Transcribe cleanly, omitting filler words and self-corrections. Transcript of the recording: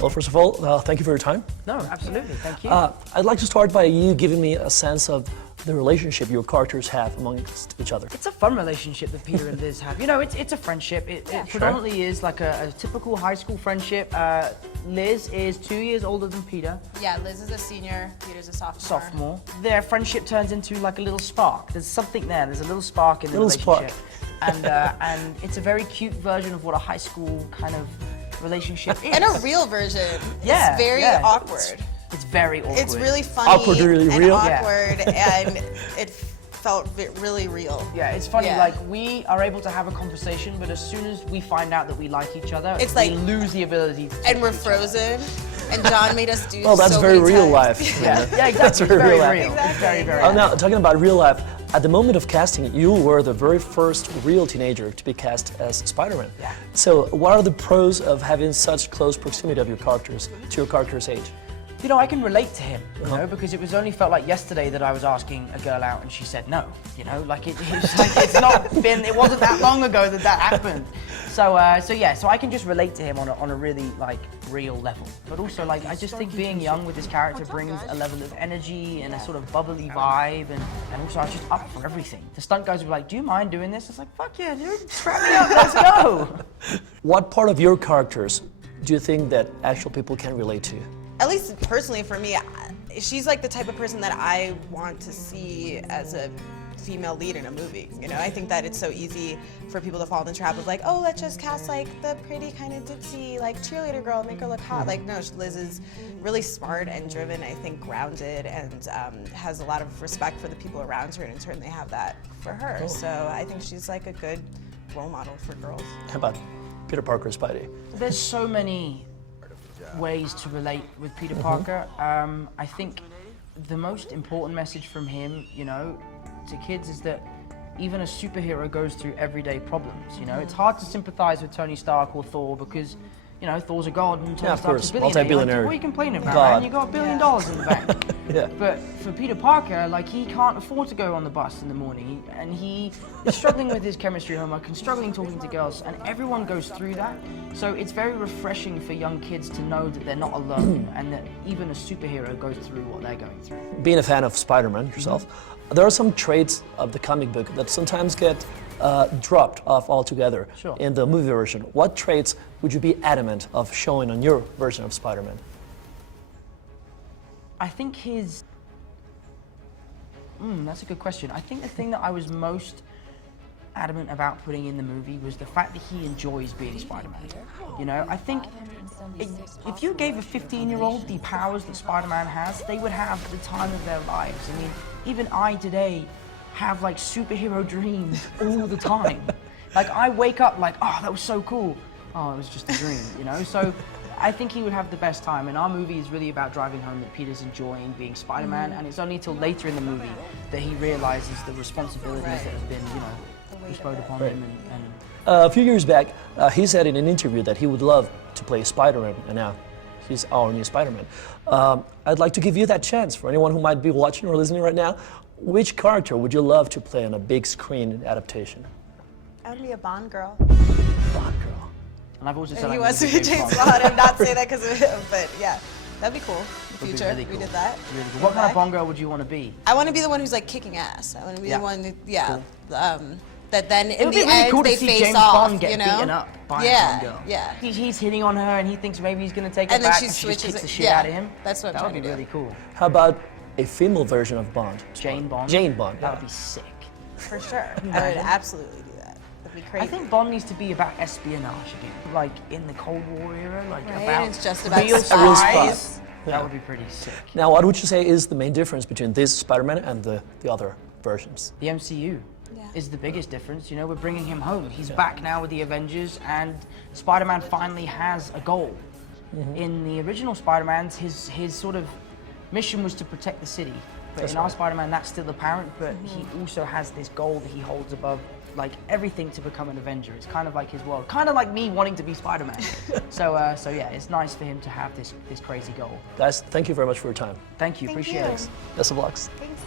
Well, first of all, thank you for your time. No, absolutely, thank you. I'd like to start by you giving me a sense of the relationship your characters have amongst each other. It's a fun relationship that Peter and Liz have. You know, it's a friendship. It predominantly is like a typical high school friendship. Liz is 2 years older than Peter. Yeah, Liz is a senior, Peter's a sophomore. Their friendship turns into like a little spark. There's something there. There's a little spark in the Little spark. relationship. And it's a very cute version of what a high school kind of relationship is. And a real version. Yeah, it's very yeah. awkward. It's very awkward. It's really funny Awkward, really and real? awkward, and it felt really real. Yeah, it's funny, Yeah. like, we are able to have a conversation, but as soon as we find out that we like each other, It's we like- lose the ability to And talk we're to each other. frozen, and John made us do Well, that's so very many real times. life. Yeah, exactly. That's It's very real life. real. It's Exactly. very, very Oh, real. now, talking about real life, at the moment of casting, you were the very first real teenager to be cast as Spider-Man. Yeah. So, what are the pros of having such close proximity of your characters to your character's age? You know, I can relate to him, you know, because it was only felt like yesterday that I was asking a girl out and she said no, you know, like it's like it wasn't that long ago that happened. So I can just relate to him on a really like real level. But also like I just think being young with this character brings a level of energy and a sort of bubbly vibe, and also I was just up for everything. The stunt guys were like, "Do you mind doing this?" I was like, "Fuck yeah, dude, strap me up, let's go." What part of your characters do you think that actual people can relate to? At least personally for me, she's like the type of person that I want to see as a female lead in a movie. You know, I think that it's so easy for people to fall in the trap of like, oh, let's just cast like the pretty kind of ditzy like cheerleader girl, make her look hot. Like, no, Liz is really smart and driven, I think grounded, and has a lot of respect for the people around her, and in turn they have that for her. Cool. So I think she's like a good role model for girls. How about Peter Parker's Spidey? There's so many ways to relate with Peter Parker. I think the most important message from him, you know, to kids is that even a superhero goes through everyday problems, you know. It's hard to sympathize with Tony Stark or Thor because, you know, Thor's a god and Tony Yeah, of Stark's course, a billionaire. multi-billionaire. Like, what are you complaining about, God. man? You got $1 billion in the bank. Yeah. But for Peter Parker, like, he can't afford to go on the bus in the morning, and he is struggling with his chemistry homework and struggling talking to girls, and everyone goes through that. So it's very refreshing for young kids to know that they're not alone, and that even a superhero goes through what they're going through. Being a fan of Spider-Man yourself, there are some traits of the comic book that sometimes get dropped off altogether Sure. in the movie version. What traits would you be adamant of showing on your version of Spider-Man? I think his... that's a good question. I think the thing that I was most adamant about putting in the movie was the fact that he enjoys being Spider-Man. You know, I think if you gave a 15-year-old the powers that Spider-Man has, they would have the time of their lives. I mean, even I today have like superhero dreams all the time. Like I wake up like, oh, that was so cool. Oh, it was just a dream, you know? So I think he would have the best time, and our movie is really about driving home that Peter's enjoying being Spider-Man, and it's only until later in the movie that he realizes the responsibilities that have been, you know, bestowed upon him. And A few years back, he said in an interview that he would love to play Spider-Man, and now he's our new Spider-Man. I'd like to give you that chance for anyone who might be watching or listening right now. Which character would you love to play on a big screen adaptation? I would be a Bond girl. Bond girl. And I've also said And he I'm wants to gonna be James James Bond. Bond and not say that because of him, but yeah, that'd be cool. In the Would be future, really we cool. did that. Really cool. What kind of Bond girl would you want to be? I want to be the one who's like kicking ass. I want to be Yeah. the one, that then It in would the be really end cool they to see face James off, Bond get you know? beaten up by Yeah, a Bond girl. yeah. He's hitting on her and he thinks maybe he's going to take her And then back she and she just switches kicks it- the shit yeah, out of him. that's what I'm That would trying be to do. really cool. How about a female version of Bond? Jane Bond? Jane Bond, That yeah. would be sick. For sure. I would absolutely do that. That'd be crazy. I think Bond needs to be about espionage again. Like in the Cold War era, like Right, about it's just about real spies. spies. Yeah. That would be pretty sick. Now, what would you say is the main difference between this Spider-Man and the other versions? The MCU Yeah. is the biggest difference. You know, we're bringing him home. He's back now with the Avengers, and Spider-Man finally has a goal. In the original Spider-Man's, his sort of mission was to protect the city. But That's in our right. Spider-Man, that's still apparent, but he also has this goal that he holds above like everything to become an Avenger. It's kind of like his world. Kind of like me wanting to be Spider-Man. so yeah, it's nice for him to have this crazy goal. Guys, thank you very much for your time. Thank you, Thank appreciate you. it. Best of lucks. Thanks.